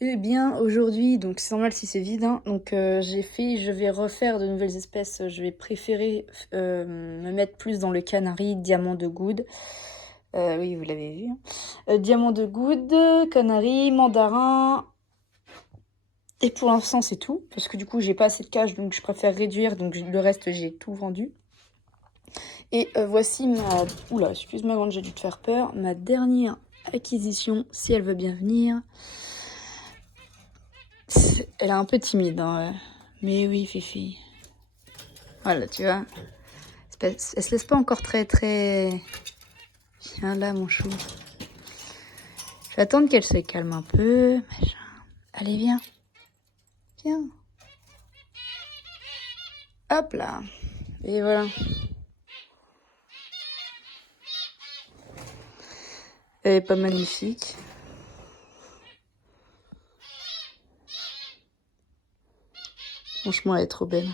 Eh bien, aujourd'hui, donc c'est normal si c'est vide, hein, donc je vais refaire de nouvelles espèces. Je vais préférer me mettre plus dans le canari, diamant de goude. Oui, vous l'avez vu. Hein. Diamant de goude, canari, mandarin. Et pour l'instant, c'est tout, parce que du coup, j'ai pas assez de cash, donc je préfère réduire, donc le reste, j'ai tout vendu. Et voici ma... Oula, excuse-moi quand j'ai dû te faire peur. Ma dernière acquisition, si elle veut bien venir. Elle est un peu timide, hein, ouais. Mais oui, Fifi. Voilà, tu vois. Elle se laisse pas encore très... Viens là, mon chou. Je vais attendre qu'elle se calme un peu. Machin. Allez, viens. Viens. Hop là. Et voilà. Elle est pas magnifique. Franchement, elle est trop belle.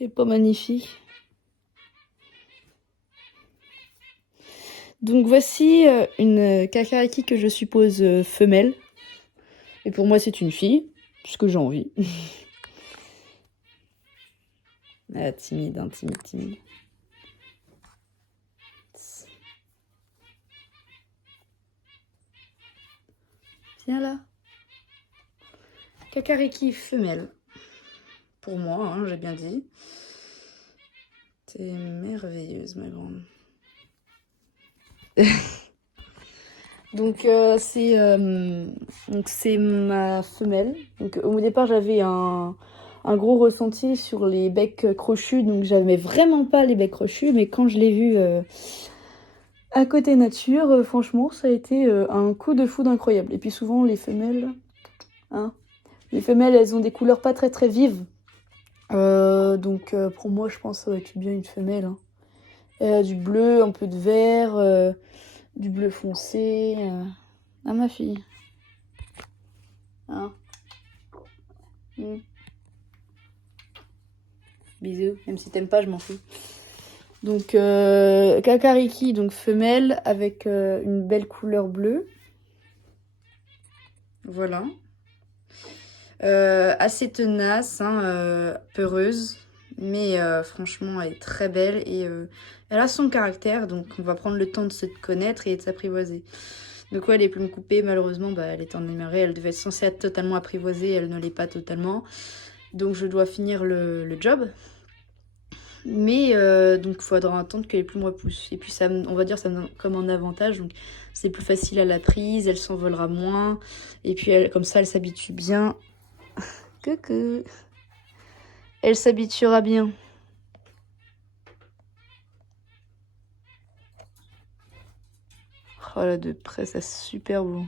Elle est pas magnifique. Donc voici une kakariki que je suppose femelle. Et pour moi, c'est une fille, puisque j'ai envie. Ah, timide, hein, timide. Viens là. Kakariki femelle. Pour moi, hein, j'ai bien dit. T'es merveilleuse, ma grande. Donc c'est ma femelle. Donc au départ j'avais un gros ressenti sur les becs crochus, donc j'avais vraiment pas les becs crochus, mais quand je l'ai vue à côté nature, franchement ça a été un coup de foudre incroyable. Et puis souvent les femelles, hein, les femelles elles ont des couleurs pas très vives, donc pour moi je pense que ça va être bien une femelle. Hein. Du bleu, un peu de vert, du bleu foncé. Ah ma fille. Hein. Bisous, même si t'aimes pas, je m'en fous. Donc, kakariki, donc femelle, avec une belle couleur bleue. Voilà. Assez tenace, hein, peureuse. Mais franchement, elle est très belle et elle a son caractère. Donc, on va prendre le temps de se connaître et de s'apprivoiser. Donc, ouais, les plumes coupées, malheureusement, bah, elle est en émeraude. Elle devait être censée être totalement apprivoisée. Elle ne l'est pas totalement. Donc, je dois finir le job. Mais donc il faudra attendre que les plumes repoussent. Et puis ça, on va dire ça comme un avantage. Donc c'est plus facile à la prise, elle s'envolera moins. Et puis comme ça, elle s'habitue bien. Coucou. Elle s'habituera bien. Oh là, de près, c'est super beau.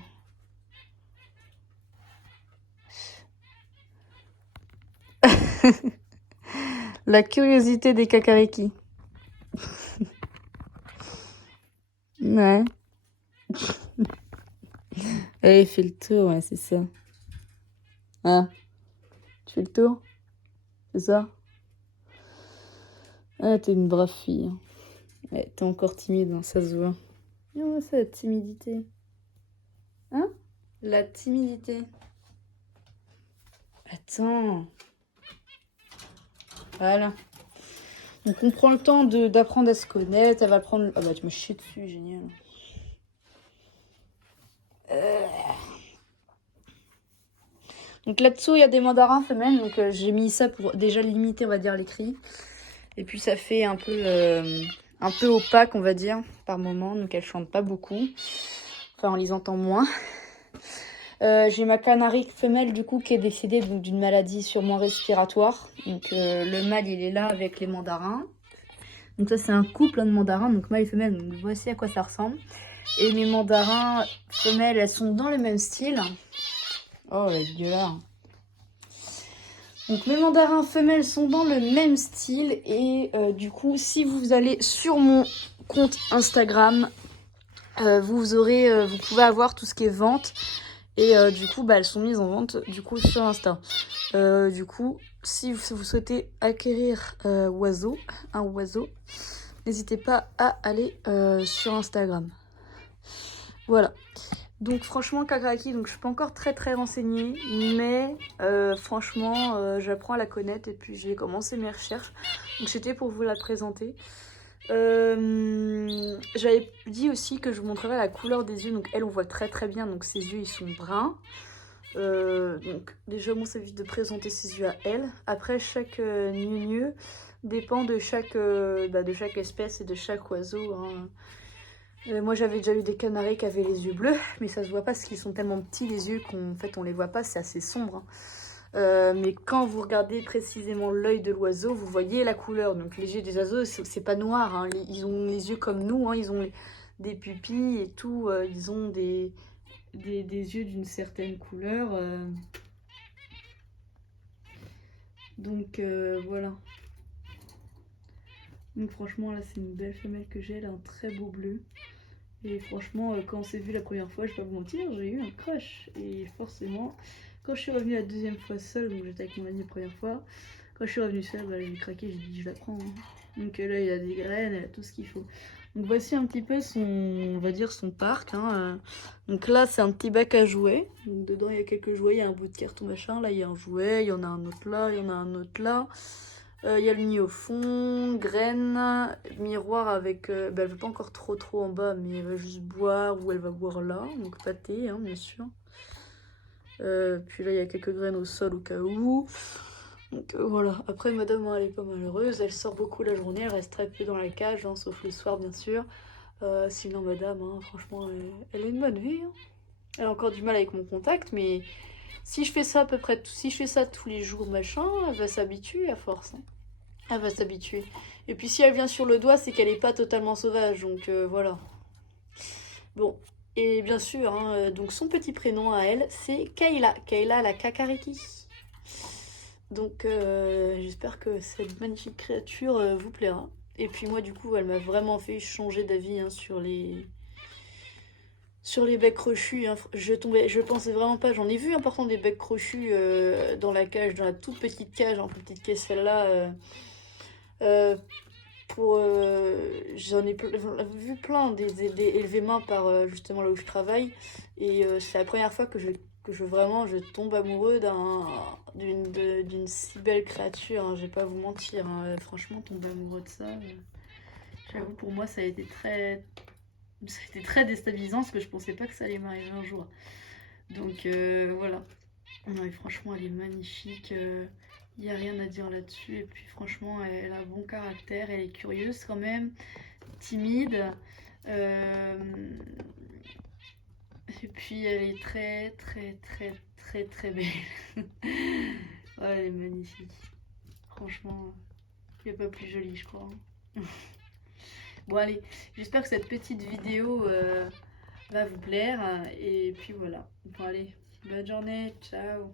La curiosité des kakariki. Ouais. Allez, fais le tour, ouais, c'est ça. Hein? Tu fais le tour? C'est ça? Ah, t'es une brave fille. Hein. Ouais, t'es encore timide, hein, ça se voit. Oh, ça, la timidité. Hein? La timidité. Attends. Voilà. Donc on prend le temps d'apprendre à se connaître. Elle va prendre... Ah bah tu me chies dessus, génial. Donc là-dessous, il y a des mandarins femelles. Donc j'ai mis ça pour déjà limiter, on va dire, les cris. Et puis ça fait un peu opaque, on va dire, par moment. Donc elle chante pas beaucoup. Enfin, on les entend moins. J'ai ma canari femelle, du coup, qui est décédée d'une maladie sûrement respiratoire. Donc le mâle, il est là avec les mandarins. Donc ça, c'est un couple de mandarins, donc mâle et femelle. Donc voici à quoi ça ressemble. Et mes mandarins femelles, elles sont dans le même style. Oh, la gueule. Donc mes mandarins femelles sont dans le même style. Et du coup, si vous allez sur mon compte Instagram, vous pouvez avoir tout ce qui est vente. Et du coup, bah, elles sont mises en vente du coup sur Insta. Du coup, si vous souhaitez acquérir un oiseau, n'hésitez pas à aller sur Instagram. Voilà. Donc franchement Kakaraki, donc je suis pas encore très renseignée, mais franchement j'apprends à la connaître et puis j'ai commencé mes recherches. Donc c'était pour vous la présenter. J'avais dit aussi que je vous montrerai la couleur des yeux. Donc elle, on voit très bien, donc ses yeux ils sont bruns. Donc déjà moi ça évite de présenter ses yeux à elle. Après chaque gneu dépend de chaque espèce et de chaque oiseau, hein. Moi j'avais déjà eu des canaris qui avaient les yeux bleus, mais ça se voit pas parce qu'ils sont tellement petits les yeux qu'en fait on les voit pas, c'est assez sombre, hein. Mais quand vous regardez précisément l'œil de l'oiseau, vous voyez la couleur. Donc les yeux des oiseaux, c'est pas noir, hein. Ils ont les yeux comme nous, hein. Ils ont des pupilles et tout. Ils ont des yeux d'une certaine couleur. Donc voilà. Donc franchement là c'est une belle femelle que j'ai, elle a un très beau bleu. Et franchement quand on s'est vu la première fois, je vais pas vous mentir, j'ai eu un crush. Et forcément quand je suis revenue la deuxième fois seule, donc j'étais avec mon ami la première fois, quand je suis revenue seule, bah, j'ai craqué, j'ai dit je la prends, hein. Donc là il a des graines, elle a tout ce qu'il faut. Donc voici un petit peu son, on va dire son parc, hein. Donc là c'est un petit bac à jouets. Donc dedans il y a quelques jouets, il y a un bout de carton machin, là il y a un jouet, il y en a un autre là, il y en a un autre là. Il y a le nid au fond, graines, miroir avec... bah, elle veut pas encore trop en bas, mais elle va juste boire ou elle va boire là, donc pâté, hein, bien sûr. Puis là il y a quelques graines au sol au cas où. Donc voilà, après madame elle est pas malheureuse, elle sort beaucoup la journée, elle reste très peu dans la cage, hein, sauf le soir bien sûr. Sinon madame, hein, franchement elle a une bonne vie, hein. Elle a encore du mal avec mon contact, mais si je fais ça à peu près, si je fais ça tous les jours machin, elle va s'habituer à force, hein. Elle va s'habituer. Et puis si elle vient sur le doigt, c'est qu'elle n'est pas totalement sauvage, donc voilà. Bon, et bien sûr, hein, donc son petit prénom à elle, c'est Kayla. Kayla la Kakariki. Donc j'espère que cette magnifique créature vous plaira. Et puis moi du coup elle m'a vraiment fait changer d'avis, hein, sur les becs crochus, hein. Je pensais vraiment pas, j'en ai vu un pourtant des becs crochus dans la cage, dans la toute petite cage, en petite caisse celle-là. J'en ai vu plein élevés mains par justement là où je travaille, et c'est la première fois que je tombe amoureux d'une si belle créature, hein. Je vais pas vous mentir, hein. Franchement tomber amoureux de ça, j'avoue pour moi ça a été très déstabilisant parce que je pensais pas que ça allait m'arriver un jour. Donc voilà. Non mais franchement elle est magnifique. Il n'y a rien à dire là-dessus. Et puis franchement elle a un bon caractère. Elle est curieuse quand même. Timide. Et puis elle est très belle. Ouais, elle est magnifique. Franchement, il n'y a pas plus joli je crois. Bon allez, j'espère que cette petite vidéo va vous plaire. Et puis voilà. Bon allez, bonne journée, ciao.